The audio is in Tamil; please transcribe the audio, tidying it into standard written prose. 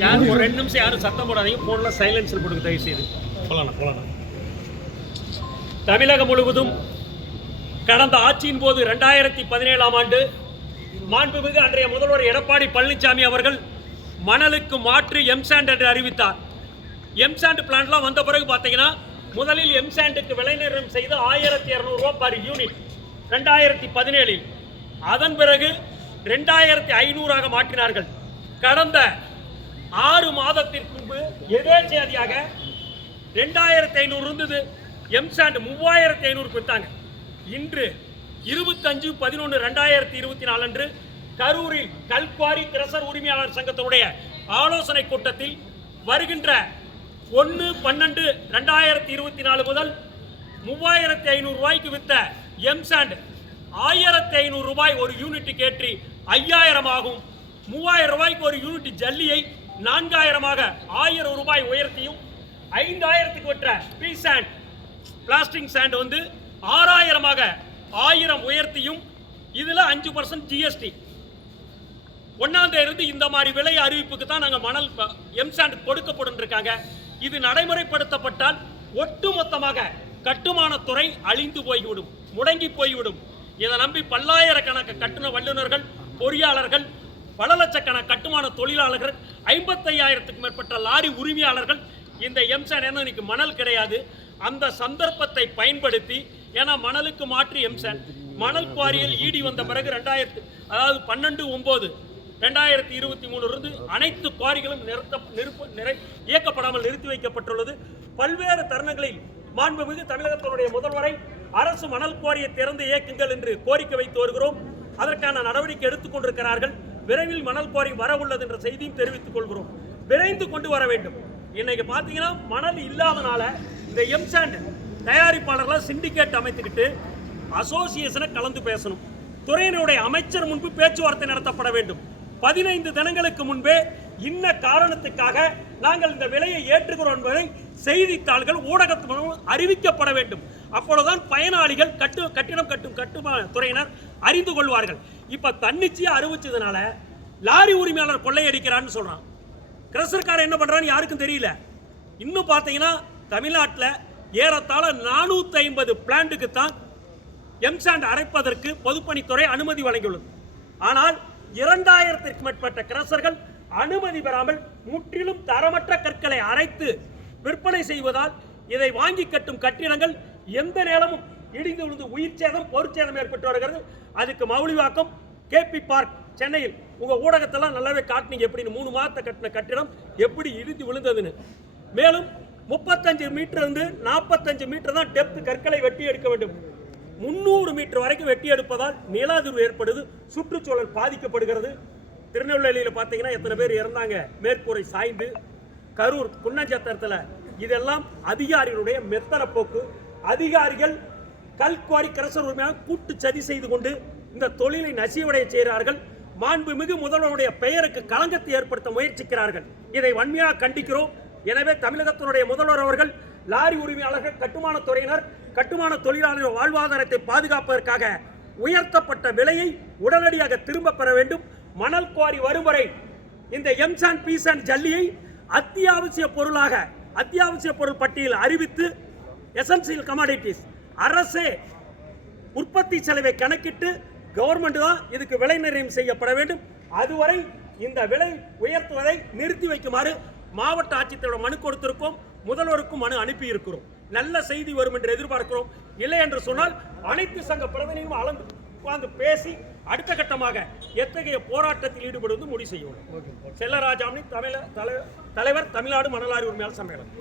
யாரும் ஒரு 2 நிமிஷம் யாரும் சத்தம் போடாதீங்க. போன்ல சைலன்ஸில் போடுங்க தயவு செய்து. போலாம். தமிழகம் முழுவதும் கடந்த ஆட்சியின் போது 2017ஆம் ஆண்டு மாண்புமிகு அன்றைய முதல்வர் எடப்பாடி பழனிசாமி அவர்கள் மணலுக்கு மாற்று எம்சாண்ட் என்று அறிவித்தார். எம்சாண்ட் பிளான்ட்லாம் வந்த பிறகு பார்த்தீங்கன்னா முதலில் எம்சாண்டுக்கு விலை நிர்ணயம் செய்து 1200 ரூபாய் பர் யூனிட் 2017. அதன் பிறகு 2500ஆக மாற்றினார்கள். கடந்த 6 மாதத்திற்கு முன்பு எதேச்சதியாக 2500 இருந்தது எம்சாண்ட் 3500 விற்றாங்க. இன்று 25/11/2024 அன்று கரூரில் கல்குவாரி கிரசர் உரிமையாளர் சங்கத்தினுடைய ஆலோசனை கூட்டத்தில் வருகின்ற 1/12/2024 முதல் 3500 ரூபாய்க்கு வித்த எம்சாண்ட் 1500 ரூபாய் ஒரு யூனிட்டுக்கு ஏற்றி 5000 ஆகும். 3000 ரூபாய்க்கு ஒரு யூனிட் ஜல்லியை 4000ஆக 1000 ரூபாய் உயர்த்தியும் 5000க்கு விற்ற பி சாண்ட் பிளாஸ்டிக் சாண்ட் 6000ஆக 1000 உயர்த்தியும் இதுல 5% ஜிஎஸ்டி 1ஆம் தேதி இந்த மாதிரி விலை அறிவிப்புக்கு தான் நாங்கள் மணல் எம்சாண்ட் கொடுக்கப்படும் இருக்காங்க. இது நடைமுறைப்படுத்தப்பட்டால் ஒட்டுமொத்தமாக கட்டுமானத்துறை அழிந்து போய்விடும், முடங்கி போய்விடும். இதை நம்பி பல்லாயிரக்கணக்கு கட்டுன வல்லுநர்கள், பொறியாளர்கள், பல லட்சக்கணக்கான கட்டுமான தொழிலாளர்கள், 55,000க்கும் மேற்பட்ட லாரி உரிமையாளர்கள் இந்த எம்சாண்ட் இன்னைக்கு மணல் கிடையாது. அந்த சந்தர்ப்பத்தை பயன்படுத்தி, ஏன்னா மணலுக்கு மாற்றி எம்சாண்ட் மணல் குவாரியில் ஈடி வந்த பிறகு 12/9/2023 இருந்து அனைத்து குவாரிகளும் இயக்கப்படாமல் நிறுத்தி வைக்கப்பட்டுள்ளது. பல்வேறு தருணங்களில் மாண்புமிகு தமிழகத்தினுடைய முதல்வரை அரசு மணல் குவாரியை திறந்து இயக்குங்கள் என்று கோரிக்கை வைத்து வருகிறோம். அதற்கான நடவடிக்கை எடுத்துக் கொண்டிருக்கிறார்கள். விரைவில் மணல் குவாரி வர உள்ளது என்ற செய்தியும் தெரிவித்துக் கொள்கிறோம். விரைந்து கொண்டு வர வேண்டும். இன்னைக்கு பார்த்தீங்கன்னா மணல் இல்லாதனால இந்த எம்சாண்ட் தயாரிப்பாளர்கள் சிண்டிகேட் அமைத்துக்கிட்டு அசோசியேஷனை கலந்து பேசணும். துறையினுடைய அமைச்சர் முன்பு பேச்சுவார்த்தை நடத்தப்பட வேண்டும். 15 தினங்களுக்கு முன்பே இன்ன காரணத்துக்காக நாங்கள் இந்த விலையை ஏற்றுகிறோம் என்பதை செய்தித்தாள்கள் ஊடகத்தின் மூலம் அறிவிக்கப்பட வேண்டும். அப்பொழுதுதான் பயனாளிகள் கட்டிடம் கட்டும் கட்டுமான துறையினர் அறிந்து கொள்வார்கள். இப்ப தன்னிச்சையா அறிவிச்சதுனால லாரி உரிமையாளர் கொள்ளையடிக்கிறான்னு சொல்றான். கிரஷர்காரன் என்ன பண்றான்னு யாருக்கும் தெரியல. இன்னும் பார்த்தீங்கன்னா தமிழ்நாட்டில் ஏறத்தாழ 450 பிளான்ட்டுக்கு தான் எம்சாண்ட் அரைப்பதற்கு பொதுப்பணித்துறை அனுமதி வழங்கியுள்ளது. ஆனால் 2000க்கும் மேற்பட்ட கிரஷர்கள் அனுமதி பெறாமல் முற்றிலும் தரமற்ற கற்களை அரைத்து விற்பனை செய்வதால் இதை வாங்கி கட்டும் கட்டிடங்கள் எந்த நேரமும் இடிந்து விழுந்து உயிர் சேதம், பொருட்சேதம் ஏற்பட்டு வருகிறது. அதுக்கு மௌலிவாக்கம், கேபி பார்க் சென்னையில் உங்க ஊடகத்தெல்லாம் நல்லாவே காட்டினீங்க எப்படின்னு 3 மாதத்தை கட்டின கட்டிடம் எப்படி இடிந்து விழுந்ததுன்னு. மேலும் 35 மீட்டர் இருந்து 45 மீட்டர் தான் டெப்த் கற்களை வெட்டி எடுக்க வேண்டும். 300 மீட்டர் வரைக்கும் வெட்டி எடுப்பதால் நில அதிர்வு ஏற்படுது, சுற்றுச்சூழல் பாதிக்கப்படுகிறது. திருநெல்வேலியில் பார்த்தீங்கன்னா எத்தனை பேர் இறந்தாங்க மேற்கூரை சாய்ந்து. கரூர் குன்னஞ்சத்திரத்தில் இதெல்லாம் அதிகாரிகளுடைய மெத்தன போக்கு. அதிகாரிகள் கல்குவாரி கிரஷர் உரிமையாக கூட்டு சதி செய்து கொண்டு இந்த தொழிலை நசிவடைய செய்கிறார்கள். மாண்புமிகு முதல்வருடைய பெயருக்கு களங்கத்தை ஏற்படுத்த முயற்சிக்கிறார்கள். இதை வன்மையாக கண்டிக்கிறோம். எனவே தமிழகத்தினுடைய முதல்வர் அவர்கள் லாரி உரிமையாளர்கள், கட்டுமான துறையினர், கட்டுமான தொழிலாளர்கள் வாழ்வாதாரத்தை பாதுகாப்பதற்காக உயர்த்தப்பட்ட விலையை உடனடியாக திரும்ப பெற வேண்டும். மணல் குவாரி வரும் வரை இந்த எம்சாண்ட் பீசாண்ட் ஜல்லியை அத்தியாவசிய பொருளாக அத்தியாவசிய பொருள் பட்டியல் அறிவித்து எசென்சியல் கமாடிட்டிஸ் அரசே உற்பத்தி செலவை கணக்கிட்டு கவர்மெண்ட் தான் இதுக்கு விலை நிர்ணயம் செய்யப்பட வேண்டும். அதுவரை இந்த விலை உயர்த்துவதை நிறுத்தி வைக்குமாறு மாவட்ட ஆட்சித்தலைவர் மனு கொடுத்திருக்கோம். முதல்வருக்கும் மனு அனுப்பி இருக்கிறோம். நல்ல செய்தி வரும் என்று எதிர்பார்க்கிறோம். இல்லை என்று சொன்னால் அனைத்து சங்க பிரதிநிதிகளும் உட்கார்ந்து பேசி அடுத்த கட்டமாக எத்தகைய போராட்டத்தில் ஈடுபடுவது முடிவு செய்யும். செல்லராஜாமணி தலைவர், தமிழ்நாடு மணலாரி உரிமையாளர் சம்மேளனம்.